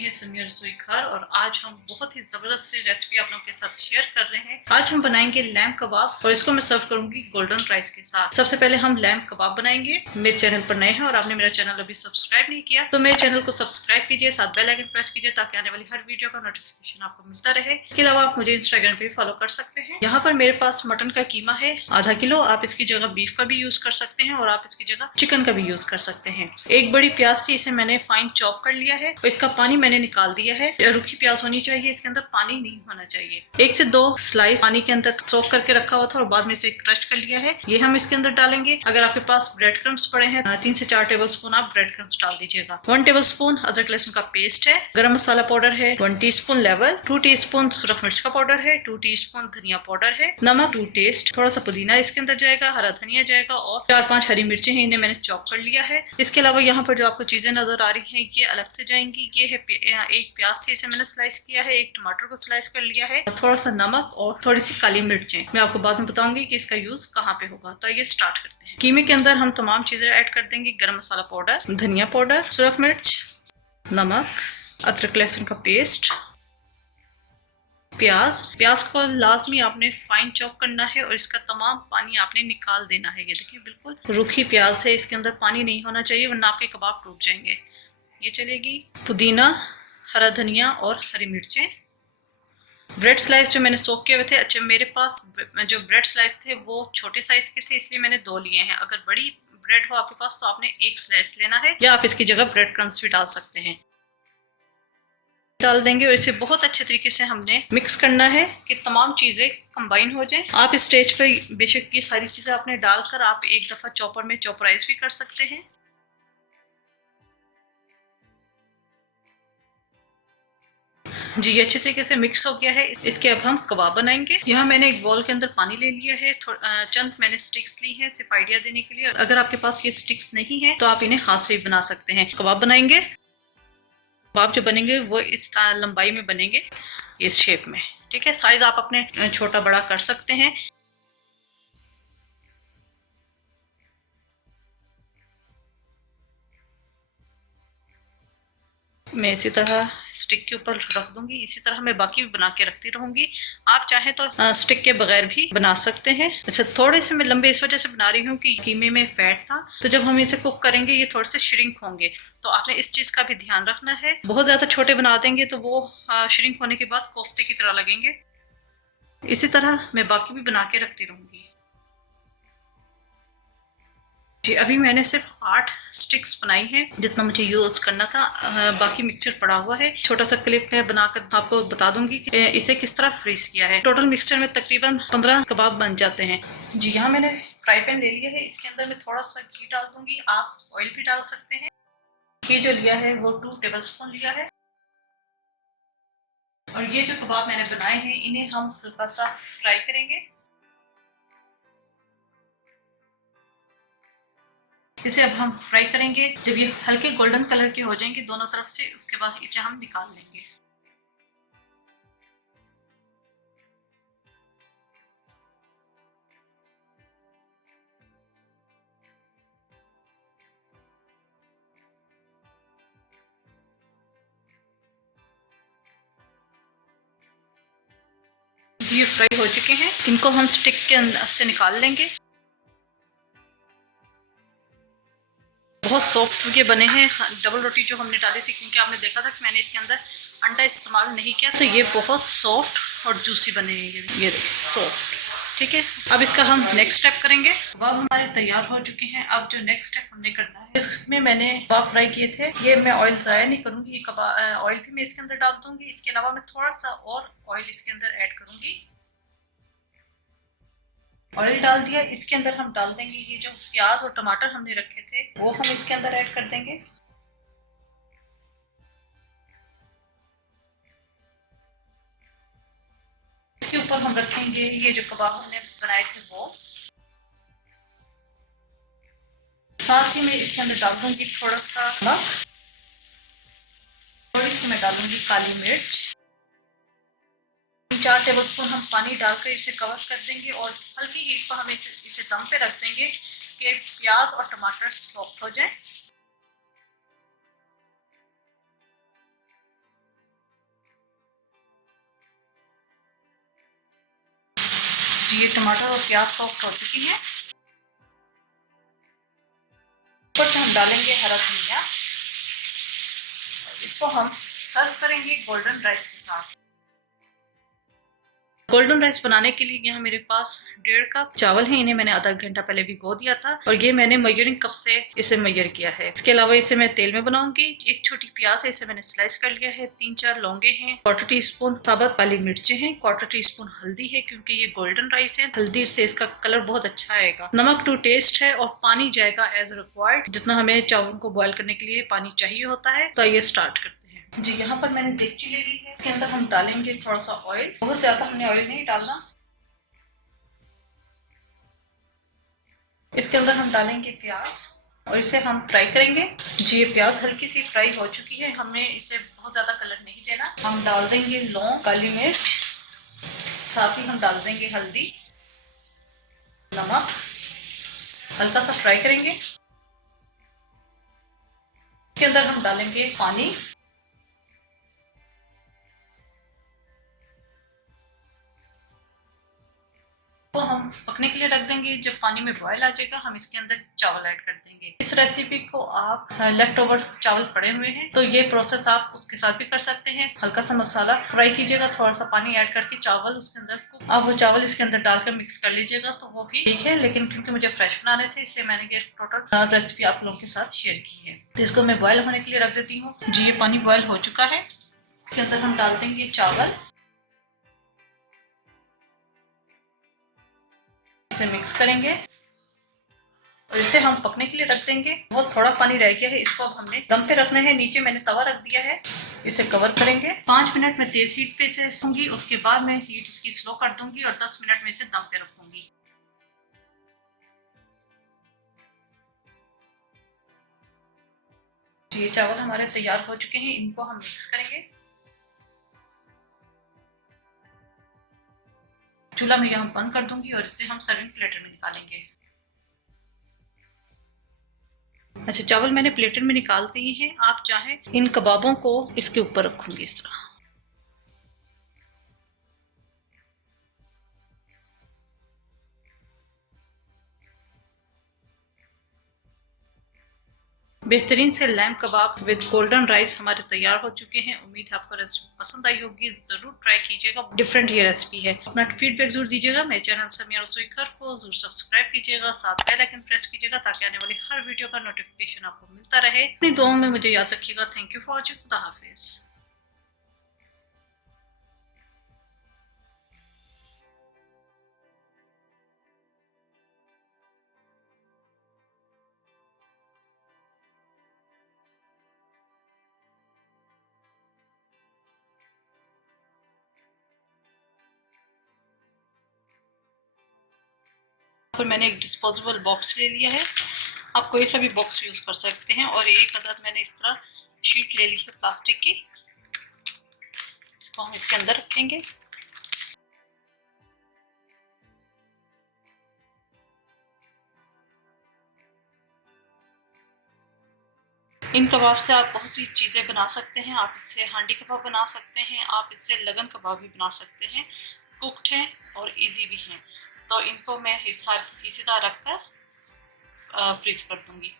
हैं समीर रसोई घर और आज हम बहुत ही जबरदस्त सी रेसिपी आप लोगों के साथ शेयर कर रहे हैं। आज हम बनाएंगे लैम्प कबाब और इसको मैं सर्व करूंगी गोल्डन राइस के साथ। सबसे पहले हम लैम्प कबाब बनाएंगे। मेरे चैनल पर नए हैं और आपने मेरा चैनल अभी सब्सक्राइब नहीं किया तो मेरे चैनल को सब्सक्राइब कीजिए, साथ बेल आइकन प्रेस कीजिए ताकि आने वाली हर वीडियो का नोटिफिकेशन आपको मिलता रहे। इसके अलावा आप मुझे इंस्टाग्राम पे भी फॉलो कर सकते हैं। यहाँ पर मेरे पास मटन का कीमा है आधा किलो। आप इसकी जगह बीफ का भी यूज कर सकते हैं और आप इसकी जगह चिकन का भी यूज कर सकते हैं। एक बड़ी प्याज थी, इसे मैंने फाइन चॉप कर लिया है और इसका पानी मैंने निकाल दिया है। रूखी प्याज होनी चाहिए, इसके अंदर पानी नहीं होना चाहिए। 1 से 2 स्लाइस पानी के अंदर सोक करके रखा हुआ था और बाद में इसे क्रश कर लिया है। ये हम इसके अंदर डालेंगे। अगर आपके पास ब्रेड क्रम्स पड़े हैं 3 से 4 टेबल स्पून आप ब्रेड क्रम्स डाल दीजिएगा। 1 टेबल स्पून अदरक लहसुन का पेस्ट है। गरम मसाला पाउडर है 1 टीस्पून लेवल। 2 टीस्पून सुरख मिर्च का पाउडर है। 2 टीस्पून धनिया पाउडर है। नमक 2 टेस्ट। थोड़ा सा पुदीना इसके अंदर जाएगा, हरा धनिया जाएगा और 4-5 हरी मिर्चें हैं, इन्हें मैंने चॉप कर लिया है। इसके अलावा यहाँ पर जो आपको चीजें नजर आ रही हैं ये अलग से जाएंगी। ये है एक प्याज से इसे मैंने स्लाइस किया है, एक टमाटर को स्लाइस कर लिया है, थोड़ा सा नमक और थोड़ी सी काली मिर्चें। मैं आपको बाद में बताऊंगी कि इसका यूज कहाँ पे होगा। तो ये स्टार्ट करते हैं। कीमे के अंदर हम तमाम चीजें ऐड कर देंगे। गरम मसाला पाउडर, धनिया पाउडर, सुरख मिर्च, नमक, अदरक लहसुन का पेस्ट, प्याज को लाजमी आपने फाइन चॉप करना है और इसका तमाम पानी आपने निकाल देना है। ये देखिए बिल्कुल रूखी प्याज है, इसके अंदर पानी नहीं होना चाहिए वरना आपके कबाब टूट जाएंगे। ये चलेगी। पुदीना, हरा धनिया और हरी मिर्चें। ब्रेड स्लाइस जो मैंने सोक किए हुए थे, अच्छा मेरे पास जो ब्रेड स्लाइस थे वो छोटे साइज के थे इसलिए मैंने 2 लिए हैं। अगर बड़ी ब्रेड हो आपके पास तो आपने 1 स्लाइस लेना है या आप इसकी जगह ब्रेड क्रम्स भी डाल सकते हैं। डाल देंगे और इसे बहुत अच्छे तरीके से हमने मिक्स करना है कि तमाम चीजें कंबाइन हो जाएं। आप इस स्टेज पर बेशक ये सारी चीजें आपने डालकर आप एक दफा चॉपर में चॉपराइज भी कर सकते हैं। जी ये अच्छे तरीके से मिक्स हो गया है। इसके अब हम कबाब बनाएंगे। यहाँ मैंने एक बाउल के अंदर पानी ले लिया है। चंद मैंने स्टिक्स ली हैं सिर्फ आइडिया देने के लिए। अगर आपके पास ये स्टिक्स नहीं है तो आप इन्हें हाथ से भी बना सकते हैं। कबाब बनाएंगे। कबाब जो बनेंगे वो इस लंबाई में बनेंगे, इस शेप में। ठीक है, साइज आप अपने छोटा बड़ा कर सकते हैं। मैं इसी तरह स्टिक के ऊपर रख दूंगी। इसी तरह मैं बाकी भी बना के रखती रहूंगी। आप चाहे तो स्टिक के बगैर भी बना सकते हैं। अच्छा थोड़े से मैं लंबे इस वजह से बना रही हूँ कि कीमे में फैट था, तो जब हम इसे कुक करेंगे ये थोड़े से श्रिंक होंगे, तो आपने इस चीज का भी ध्यान रखना है। बहुत ज्यादा छोटे बना देंगे तो वो श्रिंक होने के बाद कोफ्ते की तरह लगेंगे। इसी तरह मैं बाकी भी बना के रखती रहूंगी। जी अभी मैंने सिर्फ 8 स्टिक्स बनाई हैं जितना मुझे यूज करना था। बाकी मिक्सचर पड़ा हुआ है। छोटा सा क्लिप में बनाकर आपको बता दूंगी कि इसे किस तरह फ्रीज किया है। टोटल मिक्सचर में तकरीबन 15 कबाब बन जाते हैं। जी यहाँ मैंने फ्राई पैन ले लिया है। इसके अंदर मैं थोड़ा सा घी डाल दूंगी, आप ऑयल भी डाल सकते हैं। घी जो लिया है वो 2 टेबल स्पून लिया है। और ये जो कबाब मैंने बनाए हैं इन्हें हम हल्का सा फ्राई करेंगे। इसे अब हम फ्राई करेंगे। जब ये हल्के गोल्डन कलर के हो जाएंगे दोनों तरफ से, उसके बाद इसे हम निकाल लेंगे। ये फ्राई हो चुके हैं, इनको हम स्टिक के अंदर से निकाल लेंगे। बहुत सॉफ्ट ये बने हैं। डबल रोटी जो हमने डाली थी, क्योंकि आपने देखा था कि मैंने इसके अंदर अंडा इस्तेमाल नहीं किया, तो ये बहुत सॉफ्ट और जूसी बने हैं। ये देखिए सॉफ्ट। ठीक है, अब इसका हम नेक्स्ट स्टेप करेंगे। कबाब हमारे तैयार हो चुके हैं। अब जो नेक्स्ट स्टेप हमने करना है, इसमें मैंने कबाब फ्राई किए थे। ये मैं ऑयल ज़ाया नहीं करूँगी, ये कबाब ऑयल भी मैं इसके अंदर डाल दूंगी। इसके अलावा मैं थोड़ा सा और ऑयल इसके अंदर ऐड करूँगी। ऑयल डाल दिया। इसके अंदर हम डाल देंगे ये जो प्याज और टमाटर हमने रखे थे वो हम इसके अंदर ऐड कर देंगे। इसके ऊपर हम रखेंगे ये जो कबाब हमने बनाए थे वो। साथ ही मैं इसके अंदर डाल दूंगी थोड़ा सा नमक, थोड़ी सी मैं डालूंगी काली मिर्च। 4 टेबल स्पून हम पानी डालकर इसे कवर कर देंगे और हल्की हीट पर हम इसे दम पे रख देंगे कि प्याज और टमाटर सॉफ्ट हो जाए। ये टमाटर और प्याज सॉफ्ट हो चुकी हैं। ऊपर से हम डालेंगे हरा धनिया। इसको हम सर्व करेंगे गोल्डन राइस के साथ। गोल्डन राइस बनाने के लिए यहाँ मेरे पास 1.5 कप चावल है। इन्हें मैंने आधा घंटा पहले भिगो दिया था और ये मैंने मेजरिंग कप से इसे मेजर किया है। इसके अलावा इसे मैं तेल में बनाऊंगी। एक छोटी प्याज है, इसे मैंने स्लाइस कर लिया है। 3-4 लौंगे हैं, 1/4 टीस्पून साबुत काली मिर्चें हैं, 1/4 टीस्पून हल्दी है क्योंकि ये गोल्डन राइस है। हल्दी से इसका कलर बहुत अच्छा आएगा। नमक टू टेस्ट है और पानी जाएगा एज रिक्वायर्ड, जितना हमें चावल को बॉयल करने के लिए पानी चाहिए होता है। तो ये स्टार्ट करते हैं जी। यहाँ पर मैंने देगची ले ली है। इसके अंदर हम डालेंगे थोड़ा सा ऑयल। बहुत ज्यादा हमने ऑयल नहीं डालना। इसके अंदर हम डालेंगे प्याज और इसे हम फ्राई करेंगे जी। ये प्याज हल्की सी फ्राई हो चुकी है। हमें इसे बहुत ज्यादा कलर नहीं देना। हम डाल देंगे लौंग, काली मिर्च, साथ ही हम डाल देंगे हल्दी, नमक, हल्का सा फ्राई करेंगे। इसके अंदर हम डालेंगे पानी। तो हम पकने के लिए रख देंगे। जब पानी में बॉयल आ जाएगा हम इसके अंदर चावल ऐड कर देंगे। इस रेसिपी को आप लेफ्ट ओवर चावल पड़े हुए हैं तो ये प्रोसेस आप उसके साथ भी कर सकते हैं। हल्का सा मसाला फ्राई कीजिएगा, थोड़ा सा पानी ऐड करके चावल उसके अंदर आप वो चावल इसके अंदर डालकर मिक्स कर लीजिएगा तो वो भी ठीक है। लेकिन क्योंकि मुझे फ्रेश बनाने थे इसलिए मैंने ये टोटल रेसिपी आप लोगों के साथ शेयर की है। तो इसको मैं बॉयल होने के लिए रख देती हूँ जी। ये पानी बॉयल हो चुका है। इसके अंदर हम डाल देंगे चावल, इसे मिक्स करेंगे और इसे हम पकने के लिए रख देंगे। बहुत थोड़ा पानी रह गया है, इसको अब हमने दम पे रखना है। नीचे मैंने तवा रख दिया है, इसे कवर करेंगे। 5 मिनट में तेज हीट पे इसे रखूंगी। उसके बाद मैं हीट इसकी स्लो कर दूंगी और 10 मिनट में इसे दम पे रखूंगी। ये चावल हमारे तैयार हो चुके हैं, इनको हम मिक्स करेंगे। चूल्हा में यहाँ बंद कर दूंगी और इसे हम सर्विंग प्लेटर में निकालेंगे। अच्छा, चावल मैंने प्लेटर में निकाल दिए हैं। आप चाहे इन कबाबों को इसके ऊपर रखूंगी इस तरह। बेहतरीन से lamp kebab with golden rice हमारे तैयार हो चुके हैं। उम्मीद है आपको रेसिपी पसंद आई होगी। जरूर ट्राई कीजिएगा, डिफरेंट ये रेसिपी है। अपना फीडबैक जरूर दीजिएगा। मेरे चैनल समिया रसोई घर को जरूर सब्सक्राइब कीजिएगा, साथ बेल आइकन प्रेस कीजिएगा ताकि आने वाली हर वीडियो का नोटिफिकेशन आपको मिलता रहे। अपनी दुआओं में मुझे याद रखिएगा। Thank you for watching. खुदा हाफिज। फिर मैंने एक डिस्पोजेबल बॉक्स ले लिया है। आप कोई सा भी बॉक्स यूज कर सकते हैं। और एक अदद मैंने इस तरह शीट ले ली है प्लास्टिक की। इसको हम इसके अंदर रखेंगे। इन कबाब से आप बहुत सी चीज़ें बना सकते हैं। आप इससे हांडी कबाब बना सकते हैं, आप इससे लगन कबाब भी बना सकते हैं। कुक्ड हैं और इजी भी हैं। तो इनको मैं इसी तरह रख कर फ्रीज कर दूंगी।